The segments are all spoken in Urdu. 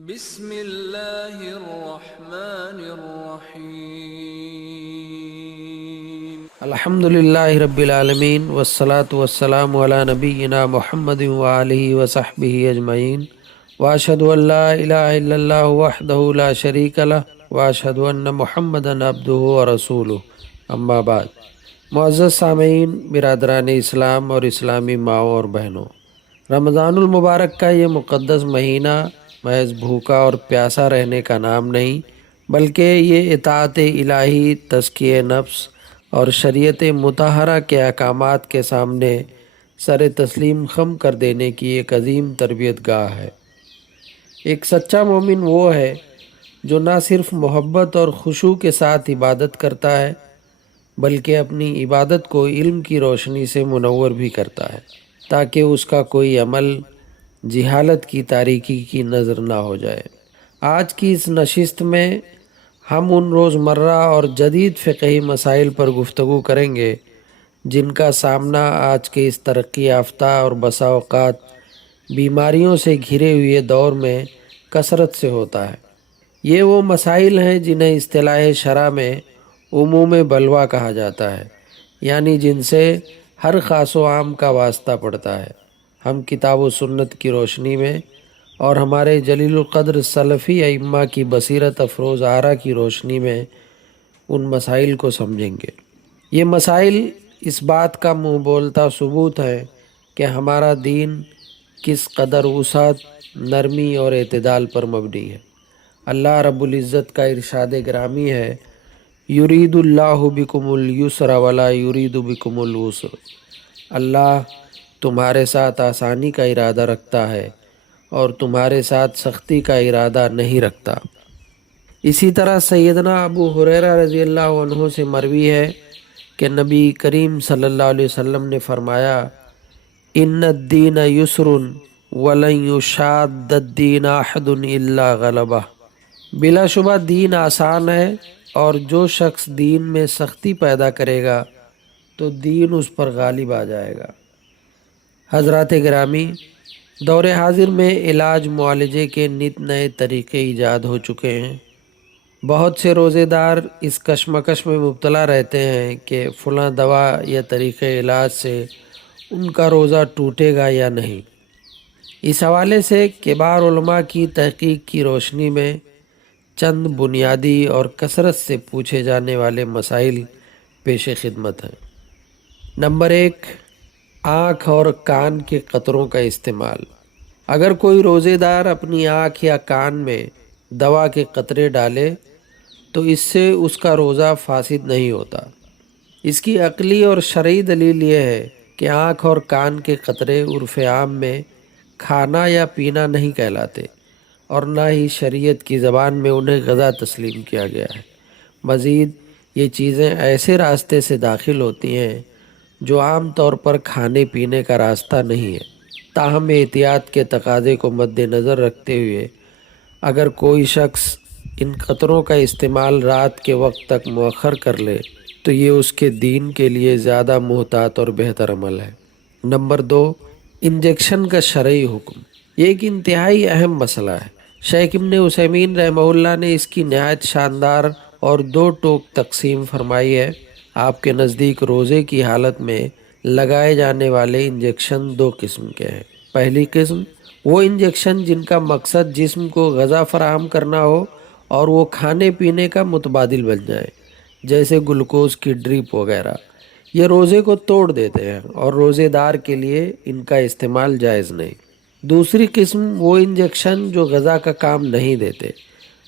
بسم اللہ الرحمن الرحیم الحمد للہ رب العالمین والصلاة والسلام علی نبینا محمد وآلہ وصحبہ اجمعین واشہد ان لا الہ الا اللہ وحدہ لا شریک لہ واشہد ان محمدا عبدہ ورسولہ اما بعد۔ معزز سامعین، برادران اسلام اور اسلامی ماؤں اور بہنوں، رمضان المبارک کا یہ مقدس مہینہ محض بھوکا اور پیاسا رہنے کا نام نہیں، بلکہ یہ اطاعت الہی، تزکیہ نفس اور شریعت مطہرہ کے احکامات کے سامنے سر تسلیم خم کر دینے کی ایک عظیم تربیت گاہ ہے۔ ایک سچا مومن وہ ہے جو نہ صرف محبت اور خشوع کے ساتھ عبادت کرتا ہے بلکہ اپنی عبادت کو علم کی روشنی سے منور بھی کرتا ہے، تاکہ اس کا کوئی عمل جہالت کی تاریکی کی نظر نہ ہو جائے۔ آج کی اس نشست میں ہم ان روزمرہ اور جدید فقہی مسائل پر گفتگو کریں گے جن کا سامنا آج کے اس ترقی یافتہ اور بسا اوقات بیماریوں سے گھرے ہوئے دور میں کثرت سے ہوتا ہے۔ یہ وہ مسائل ہیں جنہیں اصطلاح شرع میں عموم بلوہ کہا جاتا ہے، یعنی جن سے ہر خاص و عام کا واسطہ پڑتا ہے۔ ہم کتاب و سنت کی روشنی میں اور ہمارے جلیل القدر سلفی ائمہ کی بصیرت افروز آرا کی روشنی میں ان مسائل کو سمجھیں گے۔ یہ مسائل اس بات کا منہ بولتا ثبوت ہے کہ ہمارا دین کس قدر وسعت، نرمی اور اعتدال پر مبنی ہے۔ اللہ رب العزت کا ارشاد گرامی ہے، یرید اللہ بکم الیسر ولا یرید بکم العسر۔ اللہ تمہارے ساتھ آسانی کا ارادہ رکھتا ہے اور تمہارے ساتھ سختی کا ارادہ نہیں رکھتا۔ اسی طرح سیدنا ابو ہریرہ رضی اللہ عنہ سے مروی ہے کہ نبی کریم صلی اللہ علیہ وسلم نے فرمایا، ان الدین یسر ولن یشاد الدین احد الا غلبہ۔ بلا شبہ دین آسان ہے، اور جو شخص دین میں سختی پیدا کرے گا تو دین اس پر غالب آ جائے گا۔ حضرات گرامی، دور حاضر میں علاج معالجے کے نت نئے طریقے ایجاد ہو چکے ہیں۔ بہت سے روزے دار اس کشمکش میں مبتلا رہتے ہیں کہ فلاں دوا یا طریقے علاج سے ان کا روزہ ٹوٹے گا یا نہیں۔ اس حوالے سے کبار علماء کی تحقیق کی روشنی میں چند بنیادی اور کثرت سے پوچھے جانے والے مسائل پیش خدمت ہیں۔ نمبر 1، آنکھ اور کان کے قطروں کا استعمال۔ اگر کوئی روزے دار اپنی آنکھ یا کان میں دوا کے قطرے ڈالے تو اس سے اس کا روزہ فاسد نہیں ہوتا۔ اس کی عقلی اور شرعی دلیل یہ ہے کہ آنکھ اور کان کے قطرے عرف عام میں کھانا یا پینا نہیں کہلاتے، اور نہ ہی شریعت کی زبان میں انہیں غذا تسلیم کیا گیا ہے۔ مزید یہ چیزیں ایسے راستے سے داخل ہوتی ہیں جو عام طور پر کھانے پینے کا راستہ نہیں ہے۔ تاہم احتیاط کے تقاضے کو مد نظر رکھتے ہوئے اگر کوئی شخص ان قطروں کا استعمال رات کے وقت تک مؤخر کر لے تو یہ اس کے دین کے لیے زیادہ محتاط اور بہتر عمل ہے۔ نمبر 2، انجیکشن کا شرعی حکم۔ یہ ایک انتہائی اہم مسئلہ ہے۔ شیخ ابن عثیمین رحمہ اللہ نے اس کی نہایت شاندار اور دو ٹوک تقسیم فرمائی ہے۔ آپ کے نزدیک روزے کی حالت میں لگائے جانے والے انجیکشن 2 قسم کے ہیں۔ پہلی قسم وہ انجیکشن جن کا مقصد جسم کو غذا فراہم کرنا ہو اور وہ کھانے پینے کا متبادل بن جائے، جیسے گلوکوز کی ڈرپ وغیرہ۔ یہ روزے کو توڑ دیتے ہیں اور روزے دار کے لیے ان کا استعمال جائز نہیں۔ دوسری قسم وہ انجیکشن جو غذا کا کام نہیں دیتے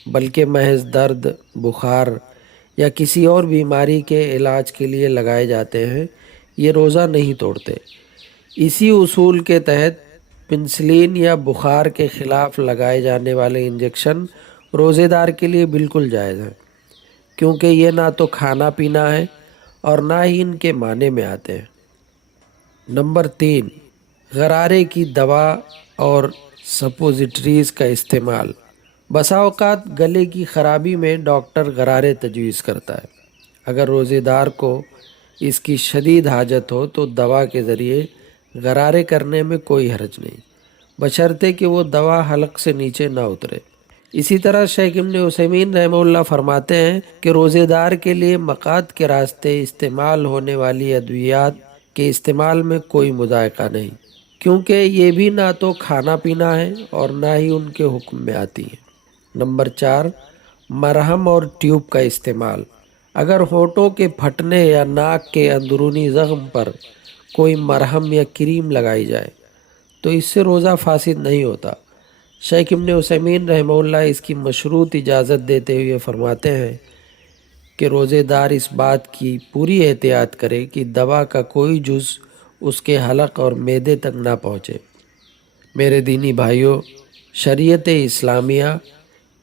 بلکہ محض درد، بخار یا کسی اور بیماری کے علاج کے لیے لگائے جاتے ہیں، یہ روزہ نہیں توڑتے۔ اسی اصول کے تحت پنسلین یا بخار کے خلاف لگائے جانے والے انجیکشن روزے دار کے لیے بالکل جائز ہیں، کیونکہ یہ نہ تو کھانا پینا ہے اور نہ ہی ان کے معنی میں آتے ہیں۔ نمبر 3، غرارے کی دوا اور سپوزیٹریز کا استعمال۔ بسا اوقات گلے کی خرابی میں ڈاکٹر غرارے تجویز کرتا ہے۔ اگر روزے دار کو اس کی شدید حاجت ہو تو دوا کے ذریعے غرارے کرنے میں کوئی حرج نہیں، بشرطے کہ وہ دوا حلق سے نیچے نہ اترے۔ اسی طرح شیخ ابن عثیمین رحمہ اللہ فرماتے ہیں کہ روزے دار کے لیے مقاط کے راستے استعمال ہونے والی ادویات کے استعمال میں کوئی مذائقہ نہیں، کیونکہ یہ بھی نہ تو کھانا پینا ہے اور نہ ہی ان کے حکم میں آتی ہے۔ نمبر 4، مرہم اور ٹیوب کا استعمال۔ اگر ہونٹوں کے پھٹنے یا ناک کے اندرونی زخم پر کوئی مرہم یا کریم لگائی جائے تو اس سے روزہ فاسد نہیں ہوتا۔ شیخ ابن عثیمین رحمہ اللہ اس کی مشروط اجازت دیتے ہوئے فرماتے ہیں کہ روزے دار اس بات کی پوری احتیاط کرے کہ دوا کا کوئی جز اس کے حلق اور معدے تک نہ پہنچے۔ میرے دینی بھائیوں، شریعت اسلامیہ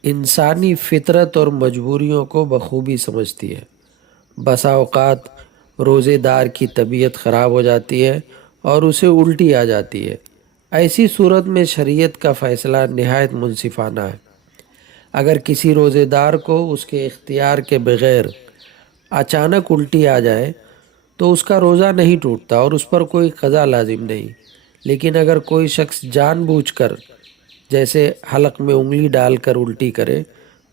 انسانی فطرت اور مجبوریوں کو بخوبی سمجھتی ہے۔ بسا اوقات روزے دار کی طبیعت خراب ہو جاتی ہے اور اسے الٹی آ جاتی ہے۔ ایسی صورت میں شریعت کا فیصلہ نہایت منصفانہ ہے۔ اگر کسی روزے دار کو اس کے اختیار کے بغیر اچانک الٹی آ جائے تو اس کا روزہ نہیں ٹوٹتا اور اس پر کوئی قضا لازم نہیں، لیکن اگر کوئی شخص جان بوجھ کر جیسے حلق میں انگلی ڈال کر الٹی کرے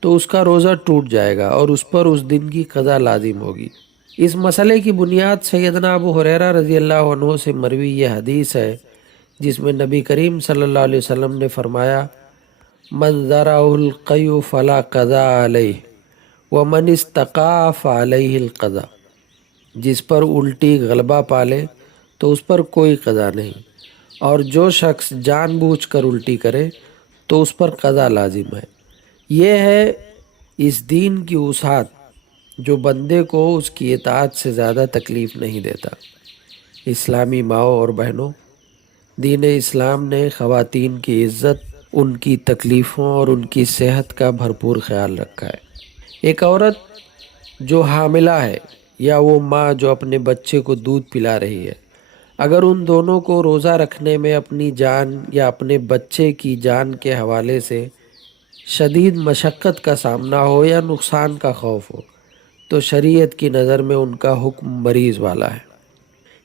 تو اس کا روزہ ٹوٹ جائے گا اور اس پر اس دن کی قضا لازم ہوگی۔ اس مسئلے کی بنیاد سیدنا ابو ہریرہ رضی اللہ عنہ سے مروی یہ حدیث ہے جس میں نبی کریم صلی اللہ علیہ وسلم نے فرمایا، من ذرہ القی فلا قضاء علیہ ومن استقاء فعلیہ القضاء۔ جس پر الٹی غلبہ پالے تو اس پر کوئی قضا نہیں، اور جو شخص جان بوجھ کر الٹی کرے تو اس پر قضا لازم ہے۔ یہ ہے اس دین کی وسعت جو بندے کو اس کی اطاعت سے زیادہ تکلیف نہیں دیتا۔ اسلامی ماؤں اور بہنوں، دین اسلام نے خواتین کی عزت، ان کی تکلیفوں اور ان کی صحت کا بھرپور خیال رکھا ہے۔ ایک عورت جو حاملہ ہے یا وہ ماں جو اپنے بچے کو دودھ پلا رہی ہے، اگر ان دونوں کو روزہ رکھنے میں اپنی جان یا اپنے بچے کی جان کے حوالے سے شدید مشقت کا سامنا ہو یا نقصان کا خوف ہو تو شریعت کی نظر میں ان کا حکم مریض والا ہے۔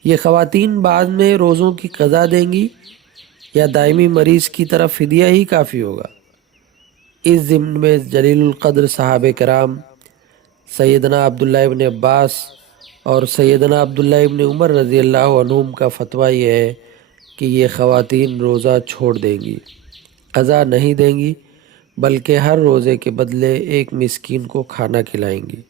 یہ خواتین بعد میں روزوں کی قضا دیں گی یا دائمی مریض کی طرف فدیہ ہی کافی ہوگا؟ اس ضمن میں جلیل القدر صحابہ کرام سیدنا عبداللہ ابن عباس اور سیدنا عبداللہ ابن عمر رضی اللہ عنہم کا فتویٰ یہ ہے کہ یہ خواتین روزہ چھوڑ دیں گی، قضا نہیں دیں گی، بلکہ ہر روزے کے بدلے ایک مسکین کو کھانا کھلائیں گی۔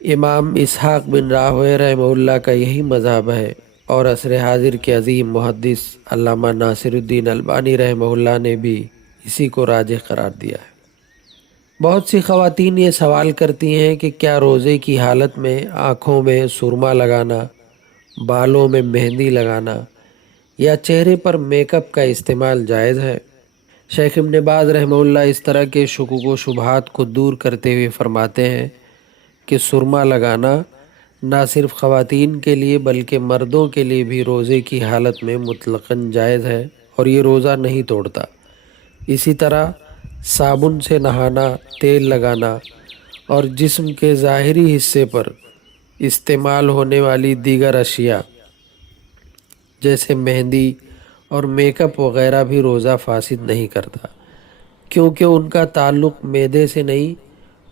امام اسحاق بن راہویہ رحمہ اللہ کا یہی مذہب ہے، اور عصر حاضر کے عظیم محدث علامہ ناصر الدین البانی رحمہ اللہ نے بھی اسی کو راجح قرار دیا ہے۔ بہت سی خواتین یہ سوال کرتی ہیں کہ کیا روزے کی حالت میں آنکھوں میں سرما لگانا، بالوں میں مہندی لگانا یا چہرے پر میک اپ کا استعمال جائز ہے؟ شیخ ابن باز رحمہ اللہ اس طرح کے شکوک و شبہات کو دور کرتے ہوئے فرماتے ہیں کہ سرما لگانا نہ صرف خواتین کے لیے بلکہ مردوں کے لیے بھی روزے کی حالت میں مطلقاً جائز ہے اور یہ روزہ نہیں توڑتا۔ اسی طرح صابن سے نہانا، تیل لگانا اور جسم کے ظاہری حصے پر استعمال ہونے والی دیگر اشیاء جیسے مہندی اور میک اپ وغیرہ بھی روزہ فاسد نہیں کرتا، کیونکہ ان کا تعلق معدے سے نہیں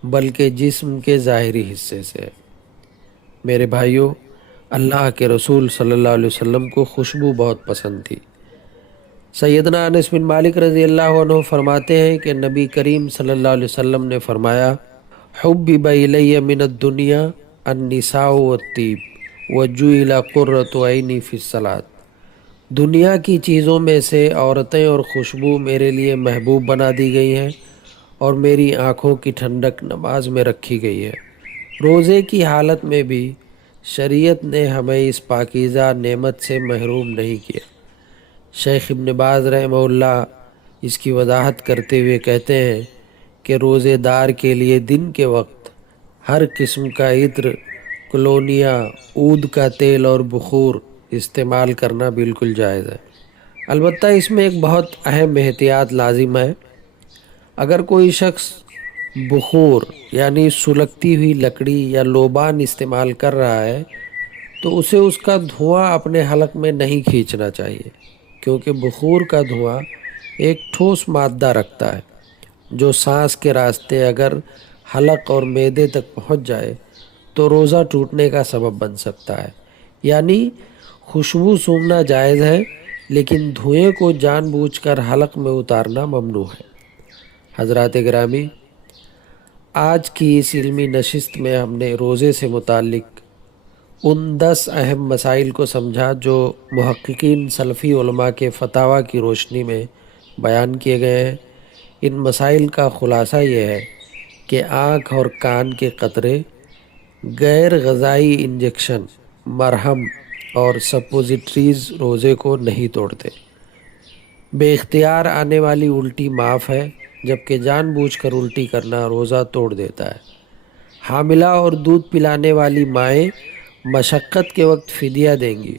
بلکہ جسم کے ظاہری حصے سے ہے۔ میرے بھائیوں، اللہ کے رسول صلی اللہ علیہ وسلم کو خوشبو بہت پسند تھی۔ سیدنا انس بن مالک رضی اللہ عنہ فرماتے ہیں کہ نبی کریم صلی اللہ علیہ وسلم نے فرمایا، حبب الی من الدنیا النساء والطیب وجعل قرۃ عینی فی الصلاۃ۔ دنیا کی چیزوں میں سے عورتیں اور خوشبو میرے لیے محبوب بنا دی گئی ہیں اور میری آنکھوں کی ٹھنڈک نماز میں رکھی گئی ہے۔ روزے کی حالت میں بھی شریعت نے ہمیں اس پاکیزہ نعمت سے محروم نہیں کیا۔ شیخ ابن باز رحمہ اللہ اس کی وضاحت کرتے ہوئے کہتے ہیں کہ روزے دار کے لیے دن کے وقت ہر قسم کا عطر، کلونیا، عود کا تیل اور بخور استعمال کرنا بالکل جائز ہے۔ البتہ اس میں ایک بہت اہم احتیاط لازم ہے۔ اگر کوئی شخص بخور یعنی سلگتی ہوئی لکڑی یا لوبان استعمال کر رہا ہے تو اسے اس کا دھواں اپنے حلق میں نہیں کھینچنا چاہیے، کیونکہ بخور کا دھواں ایک ٹھوس مادہ رکھتا ہے۔ جو سانس کے راستے اگر حلق اور معدے تک پہنچ جائے تو روزہ ٹوٹنے کا سبب بن سکتا ہے۔ یعنی خوشبو سونگھنا جائز ہے، لیکن دھوئیں کو جان بوجھ کر حلق میں اتارنا ممنوع ہے۔ حضرات گرامی، آج کی اس علمی نشست میں ہم نے روزے سے متعلق ان 10 اہم مسائل کو سمجھا جو محققین سلفی علماء کے فتاویٰ کی روشنی میں بیان کیے گئے ہیں۔ ان مسائل کا خلاصہ یہ ہے کہ آنکھ اور کان کے قطرے، غیر غذائی انجیکشن، مرہم اور سپوزیٹریز روزے کو نہیں توڑتے۔ بے اختیار آنے والی الٹی معاف ہے، جبکہ جان بوجھ کر الٹی کرنا روزہ توڑ دیتا ہے۔ حاملہ اور دودھ پلانے والی مائیں مشقت کے وقت فدیہ دیں گی۔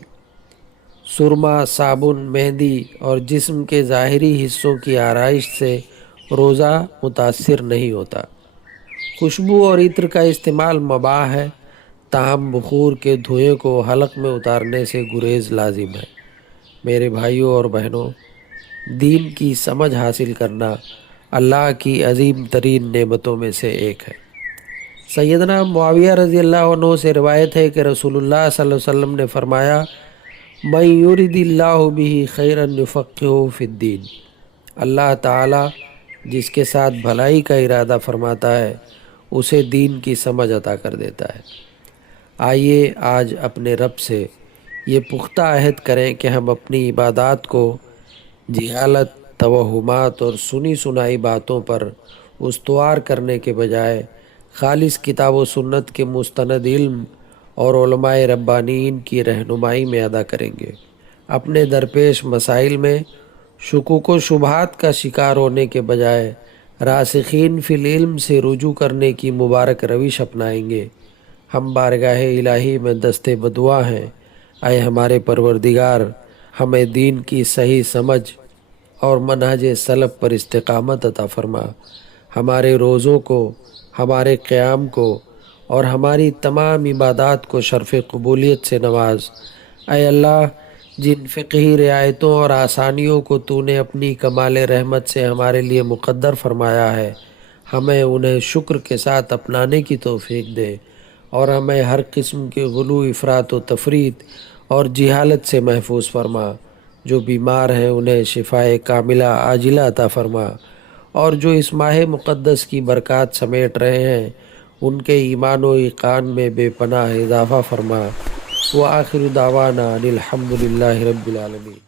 سرما، صابن، مہندی اور جسم کے ظاہری حصوں کی آرائش سے روزہ متاثر نہیں ہوتا۔ خوشبو اور عطر کا استعمال مباح ہے، تاہم بخور کے دھوئیں کو حلق میں اتارنے سے گریز لازم ہے۔ میرے بھائیوں اور بہنوں، دین کی سمجھ حاصل کرنا اللہ کی عظیم ترین نعمتوں میں سے ایک ہے۔ سیدنا معاویہ رضی اللہ عنہ سے روایت ہے کہ رسول اللہ صلی اللہ علیہ وسلم نے فرمایا، من یرد اللہ بہ خیرا یفقہہ فی الدین۔ اللہ تعالی جس کے ساتھ بھلائی کا ارادہ فرماتا ہے اسے دین کی سمجھ عطا کر دیتا ہے۔ آئیے آج اپنے رب سے یہ پختہ عہد کریں کہ ہم اپنی عبادات کو جہالت، توہمات اور سنی سنائی باتوں پر استوار کرنے کے بجائے خالص کتاب و سنت کے مستند علم اور علماء ربانیین کی رہنمائی میں ادا کریں گے۔ اپنے درپیش مسائل میں شکوک و شبہات کا شکار ہونے کے بجائے راسخین فی العلم سے رجوع کرنے کی مبارک روش اپنائیں گے۔ ہم بارگاہ الہی میں دستے بدعا ہیں، اے ہمارے پروردگار، ہمیں دین کی صحیح سمجھ اور منہج سلف پر استقامت عطا فرما۔ ہمارے روزوں کو، ہمارے قیام کو اور ہماری تمام عبادات کو شرف قبولیت سے نواز۔ اے اللہ، جن فقہی رعایتوں اور آسانیوں کو تو نے اپنی کمال رحمت سے ہمارے لیے مقدر فرمایا ہے، ہمیں انہیں شکر کے ساتھ اپنانے کی توفیق دے، اور ہمیں ہر قسم کے غلو، افراط و تفریط اور جہالت سے محفوظ فرما۔ جو بیمار ہیں انہیں شفائے کاملہ عاجلہ عطا فرما، اور جو اس ماہ مقدس کی برکات سمیٹ رہے ہیں ان کے ایمان و ایقان میں بے پناہ اضافہ فرما۔ وآخر دعوانا ان الحمد للہ رب العالمین۔